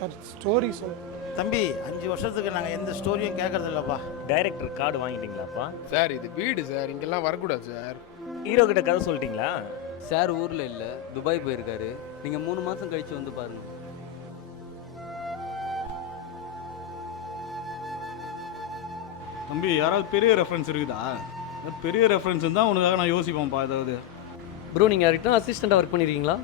Sir story சொல். தம்பி 5 வருஷத்துக்கு நாங்கள் எந்த ஸ்டோரியும் கேட்கறது இல்லைப்பா. Director card வாங்கிட்டீங்களாப்பா? சார் இது வீடு சார், இங்கெல்லாம் வரக்கூடாது சார். ஹீரோ கிட்ட கதை சொல்லிட்டீங்களா? சார் ஊரில் இல்லை, துபாய் போயிருக்காரு. நீங்கள் 3 மாதம் கழித்து வந்து பாருங்கள். தம்பி யாராவது பெரிய ரெஃபரன்ஸ் இருக்குதா? பெரிய ரெஃபரன்ஸ் இருந்தால் உனக்காக நான் யோசிப்பேன்ப்பா. ஏதாவது ப்ரோ நீங்கள் யார்கிட்ட அசிஸ்டண்ட்டாக ஒர்க் பண்ணியிருக்கீங்களா?